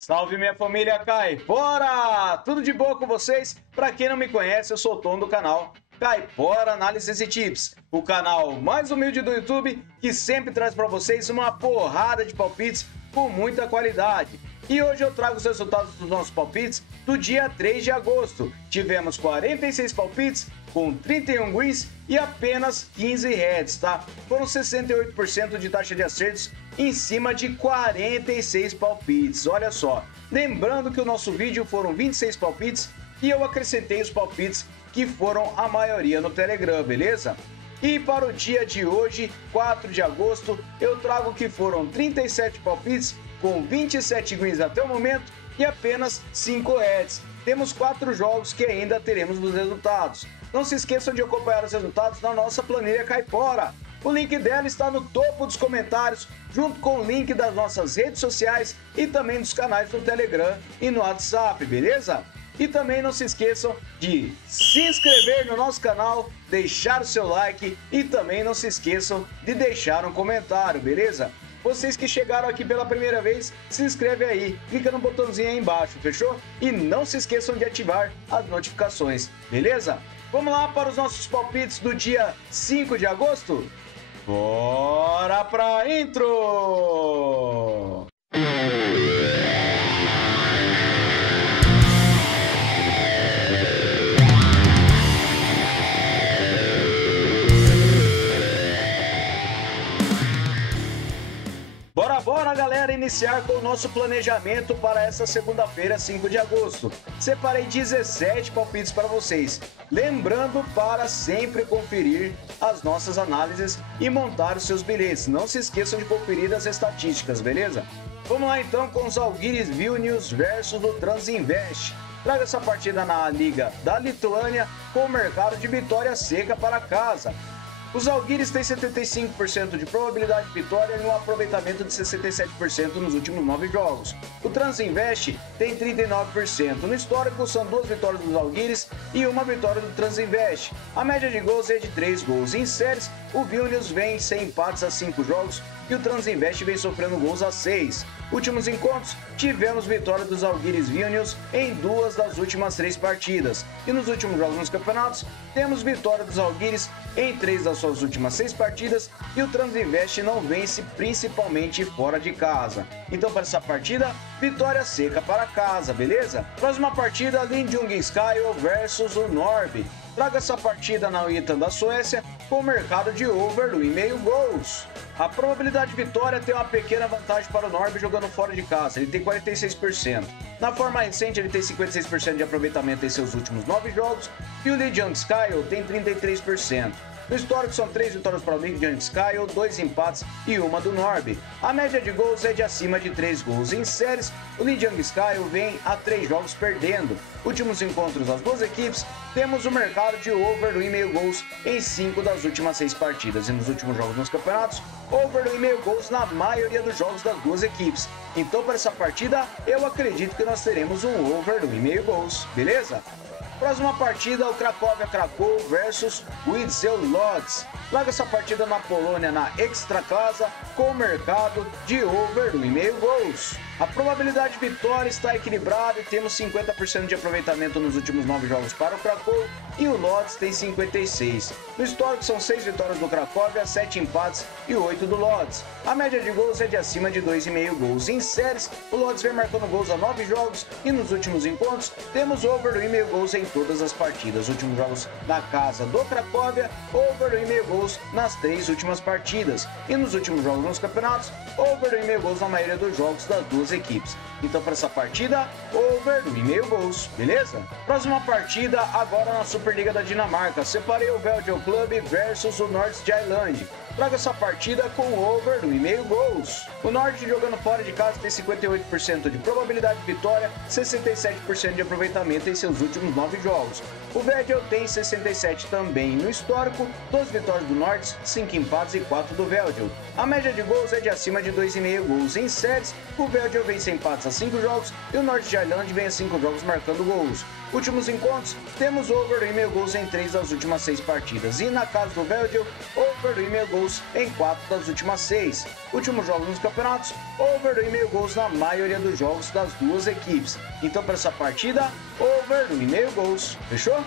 Salve minha família Caipora! Tudo de boa com vocês? Para quem não me conhece, eu sou o Tom do canal Caipora Análises e Tips, o canal mais humilde do YouTube que sempre traz para vocês uma porrada de palpites com muita qualidade. E hoje eu trago os resultados dos nossos palpites do dia 3 de agosto. Tivemos 46 palpites com 31 wins e apenas 15 heads, tá? Foram 68% de taxa de acertos em cima de 46 palpites, olha só. Lembrando que o nosso vídeo foram 26 palpites e eu acrescentei os palpites que foram a maioria no Telegram, beleza? E para o dia de hoje, 4 de agosto, eu trago que foram 37 palpites com 27 wins até o momento e apenas 5 heads. Temos 4 jogos que ainda teremos os resultados. Não se esqueçam de acompanhar os resultados na nossa planilha Caipora. O link dela está no topo dos comentários, junto com o link das nossas redes sociais e também dos canais do Telegram e no WhatsApp, beleza? E também não se esqueçam de se inscrever no nosso canal, deixar o seu like e também não se esqueçam de deixar um comentário, beleza? Vocês que chegaram aqui pela primeira vez, se inscreve aí, clica no botãozinho aí embaixo, fechou? E não se esqueçam de ativar as notificações, beleza? Vamos lá para os nossos palpites do dia 5 de agosto? Bora pra intro! Bora galera, iniciar com o nosso planejamento para essa segunda-feira, 5 de agosto. Separei 17 palpites para vocês. Lembrando para sempre conferir as nossas análises e montar os seus bilhetes. Não se esqueçam de conferir as estatísticas, beleza? Vamos lá então com os Žalgiris Vilnius versus o Transinvest. Traga essa partida na Liga da Lituânia com o mercado de vitória seca para casa. Os Žalgiris têm 75% de probabilidade de vitória e um aproveitamento de 67% nos últimos 9 jogos. O Transinvest tem 39%. No histórico, são 2 vitórias dos Žalgiris e 1 vitória do Transinvest. A média de gols é de 3 gols. Em séries, o Vilnius vem sem empates a 5 jogos e o Transinvest vem sofrendo gols a 6. Últimos encontros, tivemos vitória dos Žalgiris Vilnius em 2 das últimas 3 partidas. E nos últimos jogos nos campeonatos, temos vitória dos Žalgiris em 3 das suas últimas 6 partidas e o Transinvest não vence principalmente fora de casa. Então para essa partida, vitória seca para casa, beleza? Próxima partida, Lindjungiskaio versus o Norrby. Traga essa partida na Itan da Suécia com o mercado de over do 1,5 gols. A probabilidade de vitória tem uma pequena vantagem para o Norrby jogando fora de casa, ele tem 46%. Na forma recente ele tem 56% de aproveitamento em seus últimos 9 jogos e o Lindjungiskaio tem 33%. No histórico são 3 vitórias para o Lindjungiskaio, 2 empates e 1 do Norrby. A média de gols é de acima de 3 gols. Em séries, o Lindjungiskaio vem a 3 jogos perdendo. Últimos encontros das duas equipes, temos o mercado de over do 1,5 gols em 5 das últimas 6 partidas. E nos últimos jogos nos campeonatos, over do 1,5 gols na maioria dos jogos das duas equipes. Então para essa partida, eu acredito que nós teremos um over do 1,5 gols, beleza? Próxima partida, o Cracóvia Kraków versus o Widzew Łódź. Traga essa partida na Polônia na Ekstraklasa com o mercado de over do 1,5 gols. A probabilidade de vitória está equilibrada e temos 50% de aproveitamento nos últimos 9 jogos para o Kraków e o Łódź tem 56%. No histórico são 6 vitórias do Cracóvia, 7 empates e 8 do Łódź. A média de gols é de acima de 2,5 gols. Em séries, o Łódź vem marcando gols a 9 jogos e nos últimos encontros temos over do 1,5 gols em todas as partidas. Últimos jogos na casa do Cracóvia, over do 1,5 gols nas 3 últimas partidas. E nos últimos jogos nos campeonatos, over do 1,5 gols na maioria dos jogos das duas equipes. Então para essa partida, over do 1,5 gols, beleza? Próxima partida, agora na Superliga da Dinamarca. Separei o Veldio Club versus o Nordsjælland. Traga essa partida com over do 1,5 gols. O Norte jogando fora de casa tem 58% de probabilidade de vitória, 67% de aproveitamento em seus últimos 9 jogos. O Veldio tem 67 também no histórico, 12 vitórias do Norte, 5 empates e 4 do Veldio. A média de gols é de acima de 2,5 gols. Em séries, o Veldio vem sem empates a 5 jogos e o Nordsjælland vem a 5 jogos marcando gols. Últimos encontros, temos over do 1,5 gols em 3 das últimas 6 partidas. E na casa do Veldio, over over 2,5 gols em 4 das últimas 6. Últimos jogos nos campeonatos, over 2,5 gols na maioria dos jogos das duas equipes. Então para essa partida, over 2,5 gols. Fechou?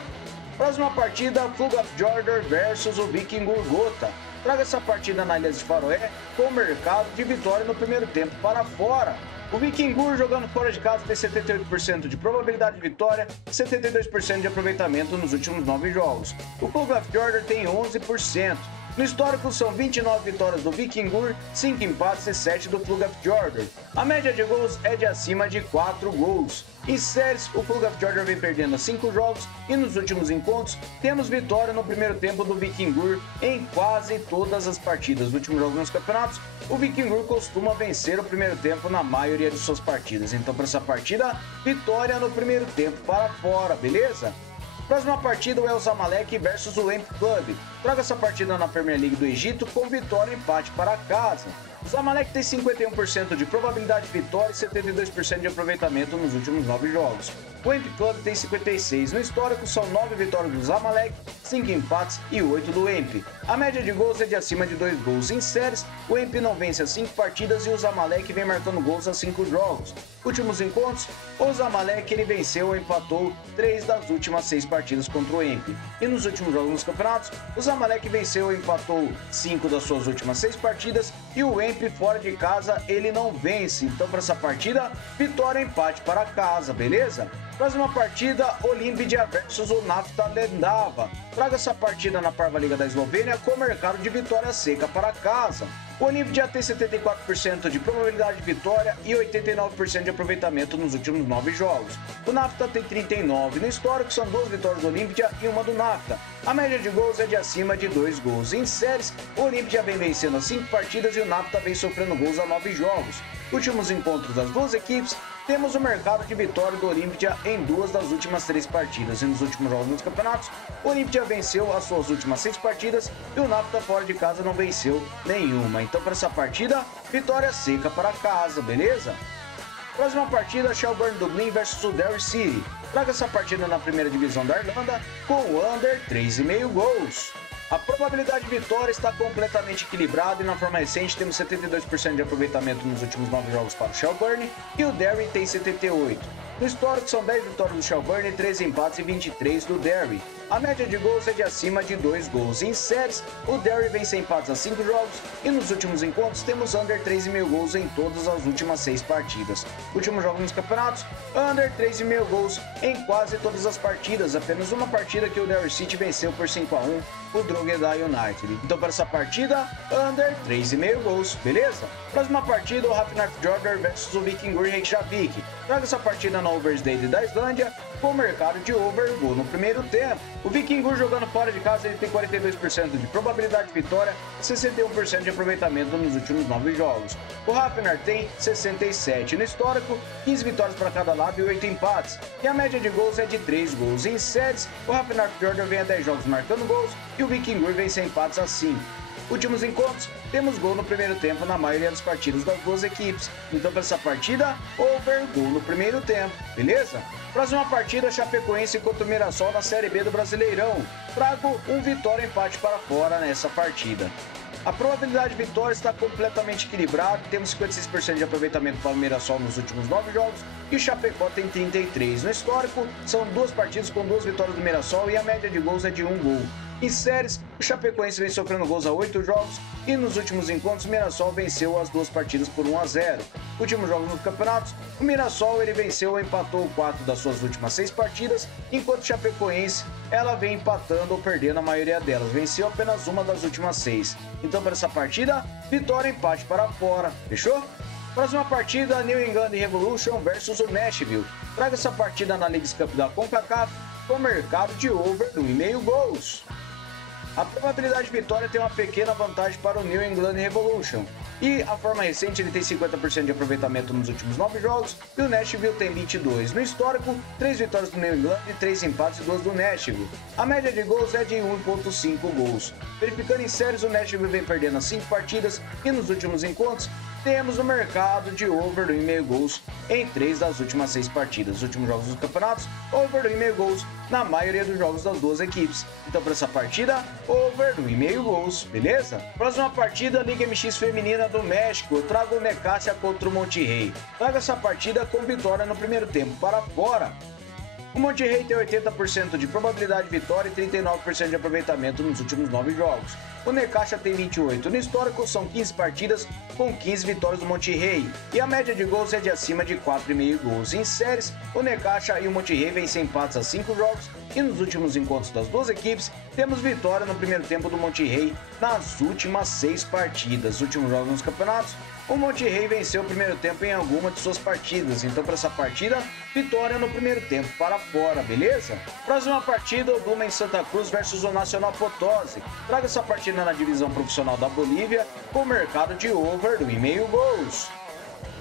Próxima partida, Flag of Jordan versus o Víkingur Gotha. Traga essa partida na Ilha de Faroé com o mercado de vitória no primeiro tempo para fora. O Víkingur jogando fora de casa tem 78% de probabilidade de vitória e 72% de aproveitamento nos últimos 9 jogos. O Flag of Jordan tem 11%. No histórico são 29 vitórias do Víkingur, 5 empates e 7 do Flag of Jordan. A média de gols é de acima de 4 gols. Em séries, o Flag of Jordan vem perdendo 5 jogos e nos últimos encontros temos vitória no primeiro tempo do Víkingur em quase todas as partidas. Nos últimos jogos nos campeonatos, o Víkingur costuma vencer o primeiro tempo na maioria de suas partidas. Então para essa partida, vitória no primeiro tempo para fora, beleza? Próxima partida, o El Zamalek versus o Emp Club. Traga essa partida na Premier League do Egito com vitória e empate para casa. O Zamalek tem 51% de probabilidade de vitória e 72% de aproveitamento nos últimos 9 jogos. O Emp Club tem 56%. No histórico são 9 vitórias do Zamalek, 5 empates e 8 do Emp. A média de gols é de acima de 2 gols. Em séries, o Emp não vence as 5 partidas e o Zamalek vem marcando gols a 5 jogos. Últimos encontros, o Zamalek ele venceu ou empatou 3 das últimas 6 partidas contra o Emp. E nos últimos jogos nos campeonatos, o Zamalek venceu ou empatou 5 das suas últimas 6 partidas e o Emp fora de casa ele não vence. Então para essa partida, vitória e empate para casa, beleza? Próxima partida, Olimpija versus o Nafta Lendava. Traga essa partida na Parva Liga da Eslovênia com mercado de vitória seca para casa. O Olimpija tem 74% de probabilidade de vitória e 89% de aproveitamento nos últimos 9 jogos. O Nafta tem 39%. No histórico são 2 vitórias do Olimpija e uma do Nafta. A média de gols é de acima de 2 gols. Em séries, o Olimpija vem vencendo as 5 partidas e o Nafta vem sofrendo gols a 9 jogos. Últimos encontros das duas equipes, temos o mercado de vitória do Olimpija em 2 das últimas 3 partidas. E nos últimos jogos dos campeonatos, o Olimpija venceu as suas últimas 6 partidas e o Nafta fora de casa não venceu nenhuma. Então para essa partida, vitória seca para casa, beleza? Próxima partida, Shelbourne Dublin versus o Derry City. Traga essa partida na primeira divisão da Irlanda com o under 3,5 gols. A probabilidade de vitória está completamente equilibrada e na forma recente temos 72% de aproveitamento nos últimos 9 jogos para o Shelbourne e o Derry tem 78%. No histórico são 10 vitórias do Shelbourne, 13 empates e 23 do Derry. A média de gols é de acima de 2 gols. Em séries, o Derry vem sem empates a 5 jogos e nos últimos encontros temos under 3,5 gols em todas as últimas 6 partidas. Últimos jogos nos campeonatos, under 3,5 gols em quase todas as partidas. Apenas uma partida que o Derry City venceu por 5-1, o Drogheda United. Então para essa partida, under 3,5 gols, beleza? Próxima partida, o Hafnarf Jordan versus o Víkingur Reykjavik. Traga essa partida na Oversdale da Islândia com mercado de over gol no primeiro tempo. O Víkingur jogando fora de casa ele tem 42% de probabilidade de vitória e 61% de aproveitamento nos últimos 9 jogos. O Hafnar tem 67%. No histórico, 15 vitórias para cada lado e 8 empates. E a média de gols é de 3 gols. Em séries, o Hafnar Jordan vem a 10 jogos marcando gols e o Víkingur vem sem empates a 5. Últimos encontros, temos gol no primeiro tempo na maioria das partidas das duas equipes. Então para essa partida, over gol no primeiro tempo, beleza? Próxima partida, Chapecoense contra o Mirassol na Série B do Brasileirão. Trago um vitória e empate para fora nessa partida. A probabilidade de vitória está completamente equilibrada, temos 56% de aproveitamento para o Mirassol nos últimos 9 jogos e o Chapecó tem 33%. No histórico, são 2 partidas com 2 vitórias do Mirassol e a média de gols é de 1 gol. Em séries, o Chapecoense vem sofrendo gols a 8 jogos e nos últimos encontros o Mirassol venceu as 2 partidas por 1-0. Últimos jogos nos campeonatos, o Mirassol ele venceu ou empatou 4 das suas últimas 6 partidas, enquanto o Chapecoense ela vem empatando ou perdendo a maioria delas, venceu apenas uma das últimas 6. Então para essa partida, vitória e empate para fora, fechou? Próxima partida, New England Revolution versus o Nashville. Traga essa partida na Leagues Cup da CONCACAF com mercado de over 1,5 gols. A probabilidade de vitória tem uma pequena vantagem para o New England Revolution. E a forma recente ele tem 50% de aproveitamento nos últimos 9 jogos e o Nashville tem 22%. No histórico, 3 vitórias do New England e 3 empates e 2 do Nashville. A média de gols é de 1,5 gols. Verificando em séries, o Nashville vem perdendo as 5 partidas e nos últimos encontros temos no mercado de over 1,5 gols em 3 das últimas 6 partidas. Os últimos jogos dos campeonatos, over 1,5 gols na maioria dos jogos das duas equipes. Então, para essa partida, over 1,5 gols, beleza? Próxima partida, Liga MX Feminina do México. Eu trago o Necaxa contra o Monterrey. Trago essa partida com vitória no primeiro tempo para fora. O Monterrey tem 80% de probabilidade de vitória e 39% de aproveitamento nos últimos 9 jogos. O Necaxa tem 28. No histórico, são 15 partidas com 15 vitórias do Monterrey. E a média de gols é de acima de 4,5 gols. Em séries, o Necaxa e o Monterrey vêm sem empates a 5 jogos. E nos últimos encontros das duas equipes, temos vitória no primeiro tempo do Monterrey nas últimas 6 partidas. Últimos jogos nos campeonatos, o Monterrey venceu o primeiro tempo em alguma de suas partidas. Então, para essa partida, vitória no primeiro tempo para fora, beleza? Próxima partida, o Blumen Santa Cruz versus o Nacional Potosí. Traga essa partida na divisão profissional da Bolívia com mercado de over 1,5 gols.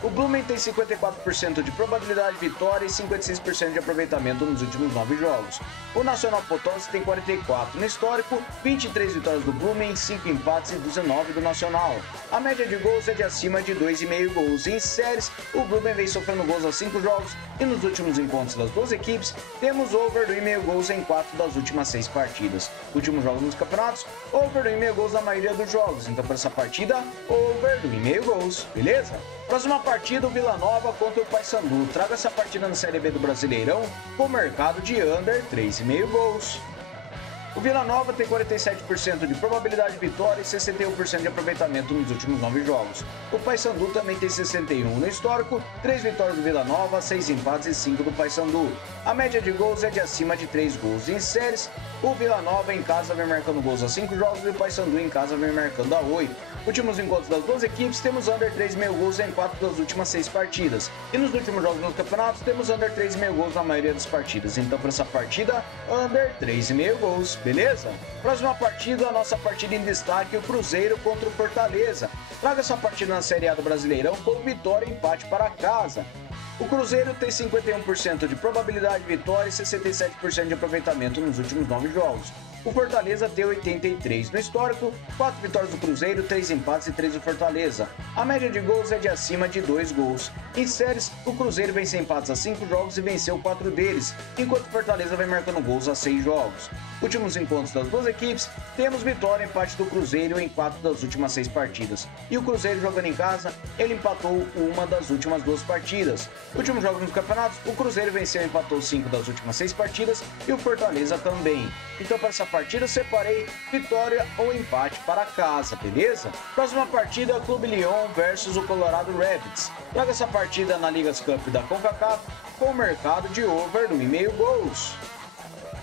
O Blumen tem 54% de probabilidade de vitória e 56% de aproveitamento nos últimos 9 jogos. O Nacional Potosí tem 44 no histórico, 23 vitórias do Blumen, 5 empates e 19 do Nacional. A média de gols é de acima de 2,5 gols. Em séries, o Blumen vem sofrendo gols a 5 jogos e nos últimos encontros das duas equipes, temos over 1,5 gols em 4 das últimas 6 partidas. Últimos jogos nos campeonatos, over 1,5 gols na maioria dos jogos. Então, para essa partida, over 1,5 gols, beleza? Próxima partida, o Vila Nova contra o Paysandu. Traga essa partida na Série B do Brasileirão com mercado de under 3,5 gols. O Vila Nova tem 47% de probabilidade de vitória e 61% de aproveitamento nos últimos 9 jogos. O Paysandu também tem 61 no histórico, 3 vitórias do Vila Nova, 6 empates e 5 do Paysandu. A média de gols é de acima de 3 gols. Em séries, o Vila Nova em casa vem marcando gols a 5 jogos e o Paysandu em casa vem marcando a 8. Últimos encontros das duas equipes, temos under 3,5 gols em 4 das últimas 6 partidas. E nos últimos jogos nos campeonatos, temos under 3,5 gols na maioria das partidas. Então, para essa partida, under 3,5 gols, beleza? Próxima partida, a nossa partida em destaque, o Cruzeiro contra o Fortaleza. Traga essa partida na Série A do Brasileirão com vitória e empate para casa. O Cruzeiro tem 51% de probabilidade de vitória e 67% de aproveitamento nos últimos 9 jogos. O Fortaleza tem 83 no histórico, 4 vitórias do Cruzeiro, 3 empates e 3 do Fortaleza. A média de gols é de acima de 2 gols. Em séries, o Cruzeiro vem sem empates a 5 jogos e venceu 4 deles, enquanto o Fortaleza vem marcando gols a 6 jogos. Últimos encontros das duas equipes, temos vitória e empate do Cruzeiro em 4 das últimas 6 partidas. E o Cruzeiro jogando em casa, ele empatou uma das últimas 2 partidas. Últimos jogos nos campeonatos, o Cruzeiro venceu e empatou 5 das últimas 6 partidas e o Fortaleza também. Então, para essa partida, eu separei vitória ou empate para casa, beleza? Próxima partida, Clube Lyon versus o Colorado Rapids. Traga essa partida na Ligas Cup da CONCACAF com mercado de over 1,5 gols.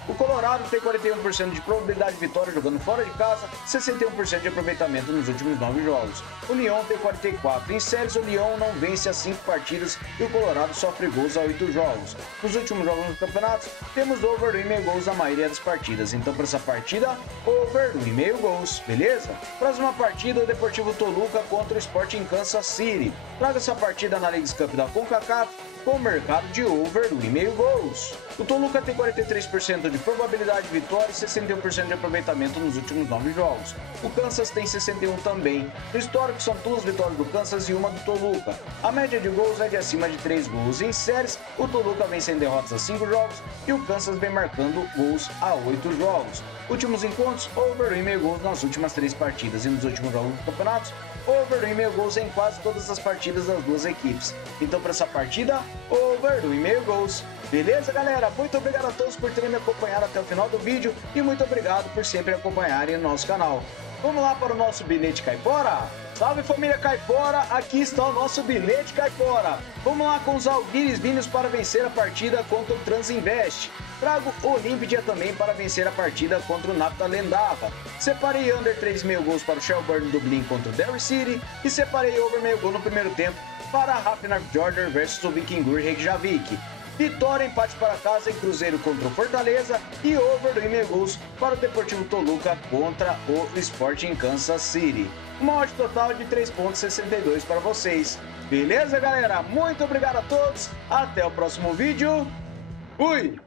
O Colorado tem 41% de probabilidade de vitória jogando fora de casa, 61% de aproveitamento nos últimos 9 jogos. O Lyon tem 44%. Em séries, o Lyon não vence as 5 partidas e o Colorado sofre gols a 8 jogos. Nos últimos jogos dos campeonatos, temos over 1,5 gols na maioria das partidas. Então, para essa partida, over 1,5 gols, beleza? Próxima partida, o Deportivo Toluca contra o Sporting Kansas City. Traga essa partida na Leagues Cup da CONCACAF com mercado de over 1,5 gols. O Toluca tem 43% de probabilidade de vitória e 61% de aproveitamento nos últimos 9 jogos. O Kansas tem 61 também. No histórico, são 2 vitórias do Kansas e uma do Toluca. A média de gols é de acima de 3 gols. Em séries, o Toluca vem sem derrotas a 5 jogos e o Kansas vem marcando gols a 8 jogos. Últimos encontros, over 1,5 gols nas últimas 3 partidas e nos últimos jogos dos campeonatos, over 1,5 gols em quase todas as partidas das duas equipes. Então, para essa partida, over 1,5 gols. Beleza, galera? Muito obrigado a todos por terem me acompanhado até o final do vídeo e muito obrigado por sempre acompanharem o nosso canal. Vamos lá para o nosso bilhete caipora? Salve, família caipora! Aqui está o nosso bilhete caipora. Vamos lá com os alvires vinhos para vencer a partida contra o Transinvest. Trago o Olímpia também para vencer a partida contra o Napta Lendava. Separei under 3,5 gols para o Shelburne Dublin contra o Derry City e separei over meio gol no primeiro tempo para a Hafnar Jordan versus o Vikingur Reykjavik. Vitória, empate para casa em Cruzeiro contra o Fortaleza e over 2,5 gols para o Deportivo Toluca contra o Sporting Kansas City. Uma odd total de 3,62 para vocês. Beleza, galera? Muito obrigado a todos. Até o próximo vídeo. Fui!